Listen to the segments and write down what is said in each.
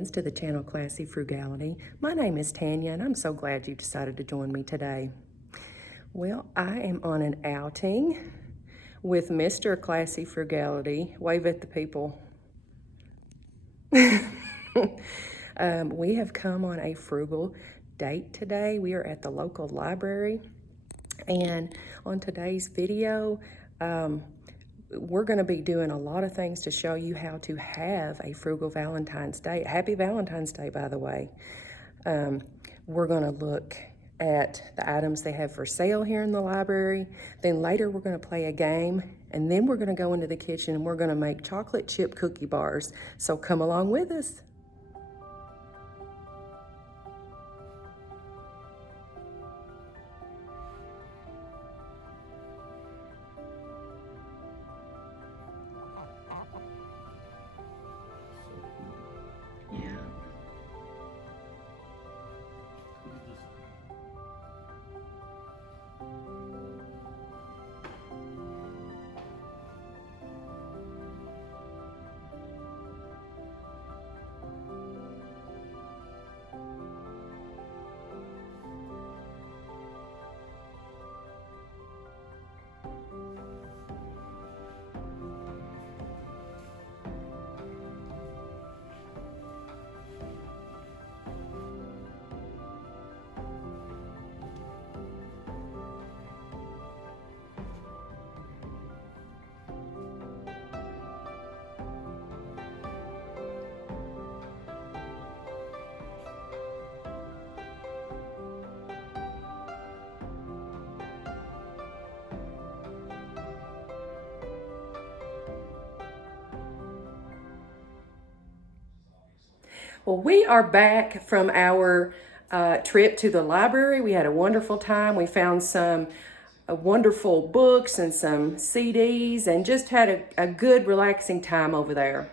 friends to the channel Classy Frugality. My name is Tanya and I'm so glad you decided to join me today. Well, I am on an outing with Mr. Classy Frugality. Wave at the people. We have come on a frugal date today. We are at the local library, and on today's video, we're going to be doing a lot of things to show you how to have a frugal Valentine's Day. Happy Valentine's Day, by the way. We're going to look at the items they have for sale here in the library. Then later we're going to play a game, and then we're going to go into the kitchen and we're going to make chocolate chip cookie bars. So come along with us. Well, we are back from our trip to the library. We had a wonderful time. We found some wonderful books and some CDs and just had a good relaxing time over there.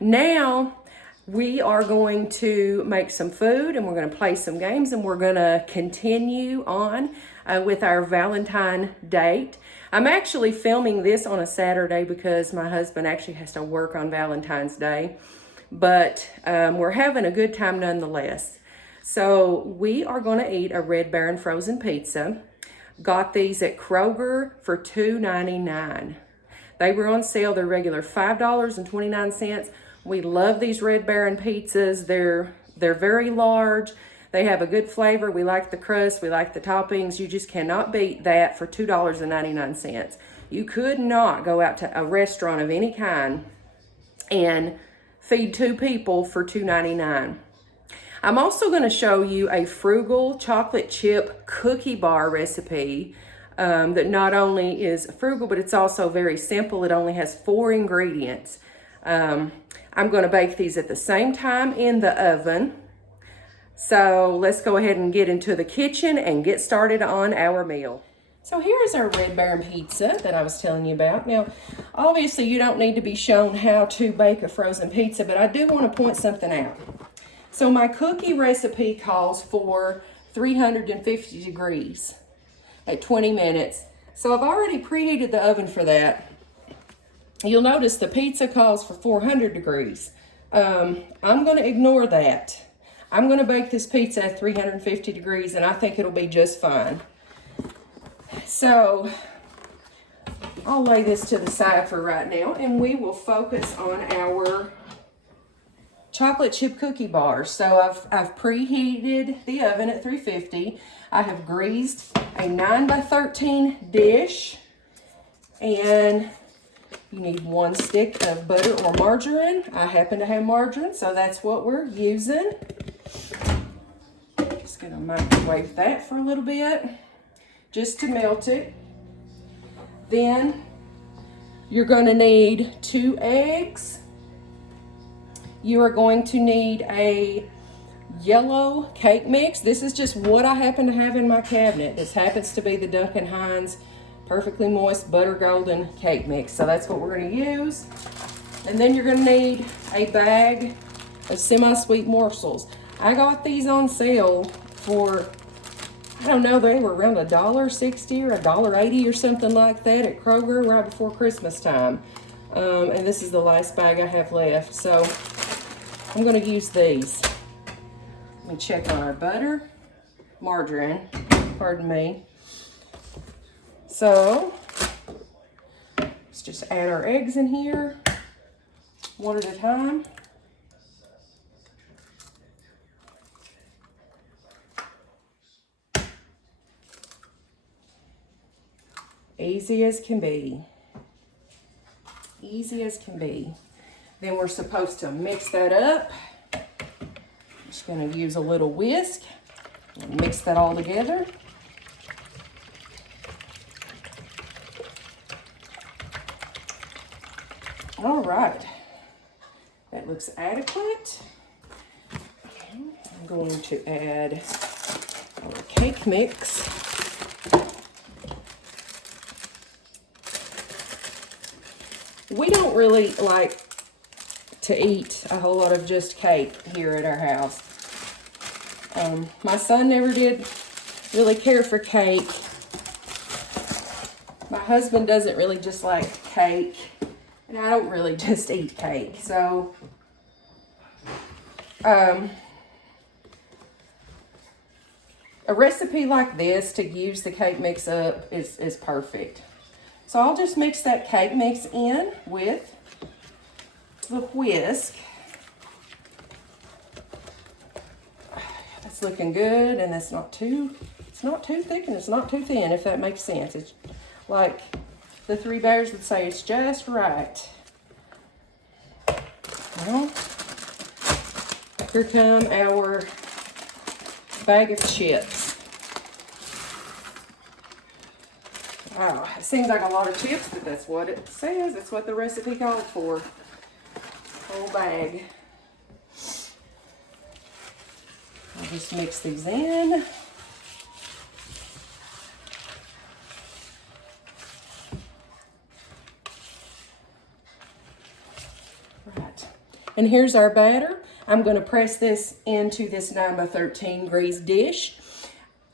Now we are going to make some food and we're going to play some games, and we're going to continue on with our Valentine date. I'm actually filming this on a Saturday because my husband actually has to work on Valentine's Day. But we're having a good time nonetheless. So we are going to eat a Red Baron frozen pizza. Got these at Kroger for $2.99. They were on sale. They're regular $5.29. We love these Red Baron pizzas. They're very large. They have a good flavor. We like the crust. We like the toppings. You just cannot beat that for $2.99. You could not go out to a restaurant of any kind and feed two people for $2.99. I'm also going to show you a frugal chocolate chip cookie bar recipe that not only is frugal, but it's also very simple. It only has 4 ingredients. I'm going to bake these at the same time in the oven. So let's go ahead and get into the kitchen and get started on our meal. So here's our Red Baron pizza that I was telling you about. Now, obviously you don't need to be shown how to bake a frozen pizza, but I do want to point something out. So my cookie recipe calls for 350 degrees at 20 minutes. So I've already preheated the oven for that. You'll notice the pizza calls for 400 degrees. I'm going to ignore that. I'm going to bake this pizza at 350 degrees, and I think it'll be just fine. So I'll lay this to the side for right now, and we will focus on our chocolate chip cookie bars. So I've preheated the oven at 350. I have greased a 9x13 dish, and you need 1 stick of butter or margarine. I happen to have margarine, so that's what we're using. Just gonna microwave that for a little bit, just to melt it. Then you're going to need 2 eggs. You are going to need a yellow cake mix. This is just what I happen to have in my cabinet. This happens to be the Duncan Hines Perfectly Moist Butter Golden Cake Mix. So that's what we're going to use. And then you're going to need a bag of semi-sweet morsels. I got these on sale for, I don't know, they were around $1.60 or $1.80 or something like that at Kroger right before Christmas time. And this is the last bag I have left. So I'm going to use these. Let me check on our butter, margarine, pardon me. So let's just add our eggs in here, one at a time. Easy as can be. Easy as can be. Then we're supposed to mix that up. Just going to use a little whisk and mix that all together. All right, that looks adequate. I'm going to add our cake mix. We don't really like to eat a whole lot of just cake here at our house. My son never did really care for cake. My husband doesn't really just like cake, and I don't really just eat cake. So, a recipe like this to use the cake mix up is perfect. So I'll just mix that cake mix in with the whisk. That's looking good, and it's not too thick and it's not too thin, if that makes sense. It's like the Three Bears would say, it's just right. Well, here come our bag of chips. Wow, it seems like a lot of chips, but that's what it says. That's what the recipe called for. Whole bag. I'll just mix these in. Right. And here's our batter. I'm going to press this into this 9x13 greased dish.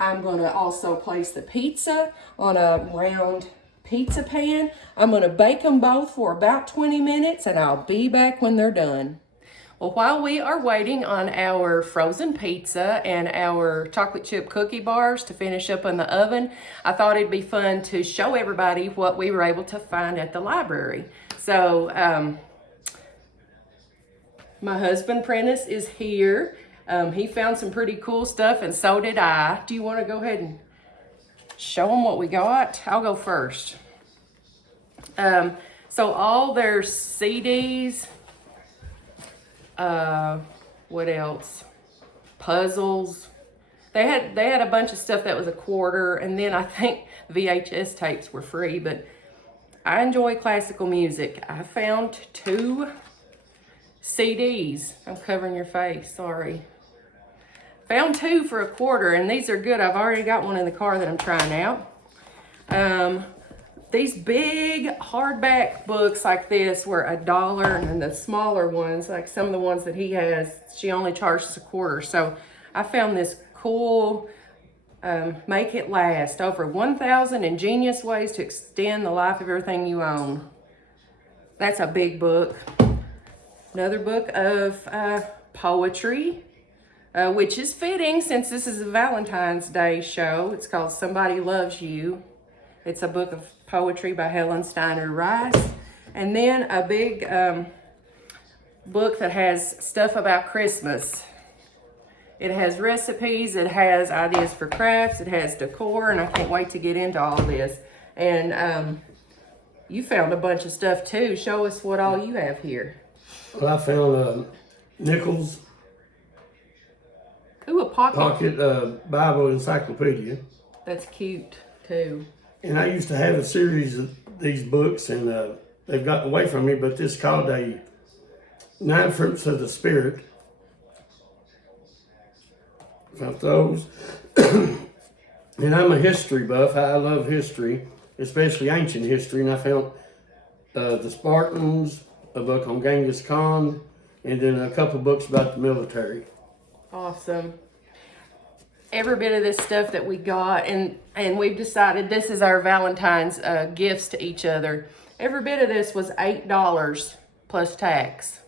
I'm going to also place the pizza on a round pizza pan. I'm going to bake them both for about 20 minutes, and I'll be back when they're done. Well, while we are waiting on our frozen pizza and our chocolate chip cookie bars to finish up in the oven, I thought it'd be fun to show everybody what we were able to find at the library. So, my husband, Prentice, is here. He found some pretty cool stuff, and so did I. Do you want to go ahead and show them what we got? I'll go first. So all their CDs, what else? Puzzles. They had a bunch of stuff that was $1, and then I think VHS tapes were free, but I enjoy classical music. I found 2 CDs. I'm covering your face, sorry. Found 2 for $1, and these are good. I've already got one in the car that I'm trying out. These big hardback books like this were $1, and the smaller ones, like some of the ones that he has, she only charges $1. So I found this cool, Make It Last, over 1,000 ingenious ways to extend the life of everything you own. That's a big book. Another book of poetry, which is fitting since this is a Valentine's Day show. It's called Somebody Loves You. It's a book of poetry by Helen Steiner Rice. And then a big book that has stuff about Christmas. It has recipes, it has ideas for crafts, it has decor, and I can't wait to get into all this. And you found a bunch of stuff too. Show us what all you have here. Well, I found Nichols Ooh, a pocket Bible encyclopedia. That's cute too. And I used to have a series of these books, and they've gotten away from me, but this is called a 9 Fruits of the Spirit. Found those. And I'm a history buff. I love history, especially ancient history, and I found the Spartans, a book on Genghis Khan, and then a couple books about the military. Awesome. Every bit of this stuff that we got, and we've decided this is our Valentine's gifts to each other. Every bit of this was $8 plus tax.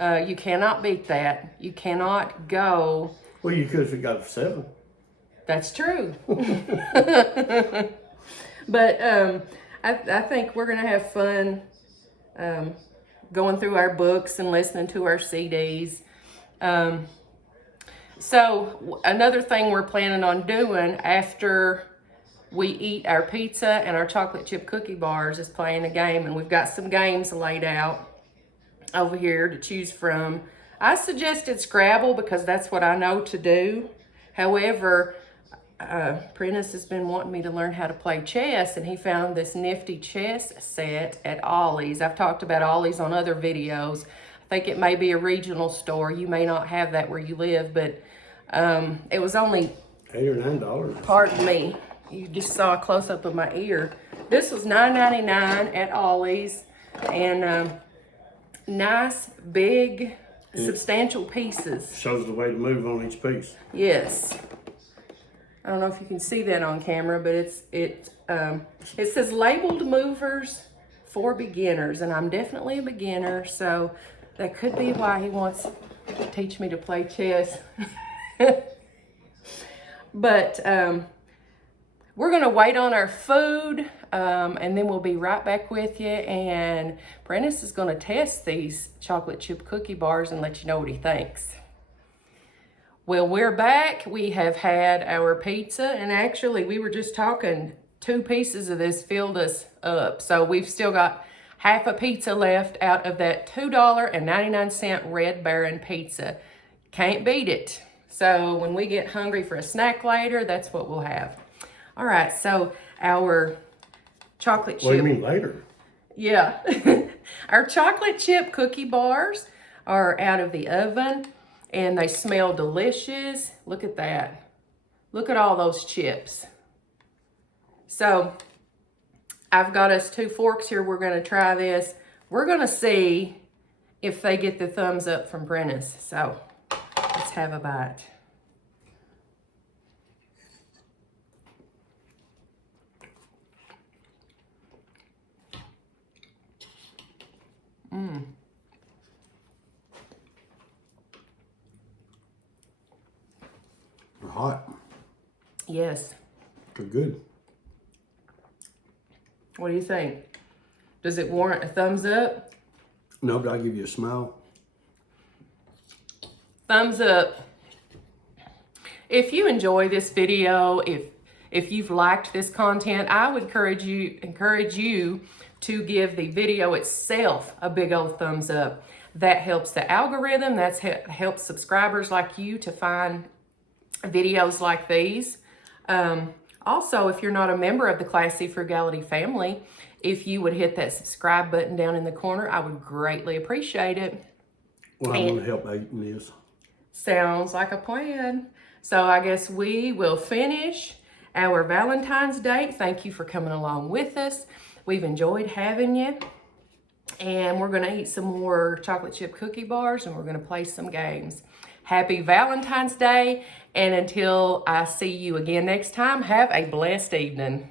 You cannot beat that. You cannot go. Well, you could if you got it for 7. That's true. But I think we're going to have fun going through our books and listening to our CDs. So another thing we're planning on doing after we eat our pizza and our chocolate chip cookie bars is playing a game. And we've got some games laid out over here to choose from. I suggested Scrabble because that's what I know to do. However, Prentice has been wanting me to learn how to play chess, and he found this nifty chess set at Ollie's. I've talked about Ollie's on other videos. I think it may be a regional store. You may not have that where you live, but it was only $8 or $9. Pardon me. You just saw a close-up of my ear. This was $9.99 at Ollie's, and nice, big, substantial pieces. Shows the way to move on each piece. Yes. I don't know if you can see that on camera, but it says labeled movers for beginners, and I'm definitely a beginner, so that could be why he wants to teach me to play chess. But we're gonna wait on our food, and then we'll be right back with you, and Prentice is gonna test these chocolate chip cookie bars and let you know what he thinks. Well, we're back. We have had our pizza, and actually we were just talking, 2 pieces of this filled us up. So we've still got half a pizza left out of that $2.99 Red Baron pizza. Can't beat it. So when we get hungry for a snack later, that's what we'll have. All right, so our chocolate chip. What do you mean later? Yeah. Our chocolate chip cookie bars are out of the oven, and they smell delicious. Look at that. Look at all those chips. So I've got us 2 forks here. We're going to try this. We're going to see if they get the thumbs up from Prentice. So let's have a bite. They're hot. Yes. They're good. What do you think? Does it warrant a thumbs up? No, but I'll give you a smile. Thumbs up. If you enjoy this video, if you've liked this content, I would encourage you to give the video itself a big old thumbs up. That helps the algorithm. That helps subscribers like you to find videos like these. Also, if you're not a member of the Classy Frugality family, if you would hit that subscribe button down in the corner, I would greatly appreciate it. Well, I'm going to help eating this. Sounds like a plan. So I guess we will finish our Valentine's Day. Thank you for coming along with us. We've enjoyed having you. And we're going to eat some more chocolate chip cookie bars, and we're going to play some games. Happy Valentine's Day. And until I see you again next time, have a blessed evening.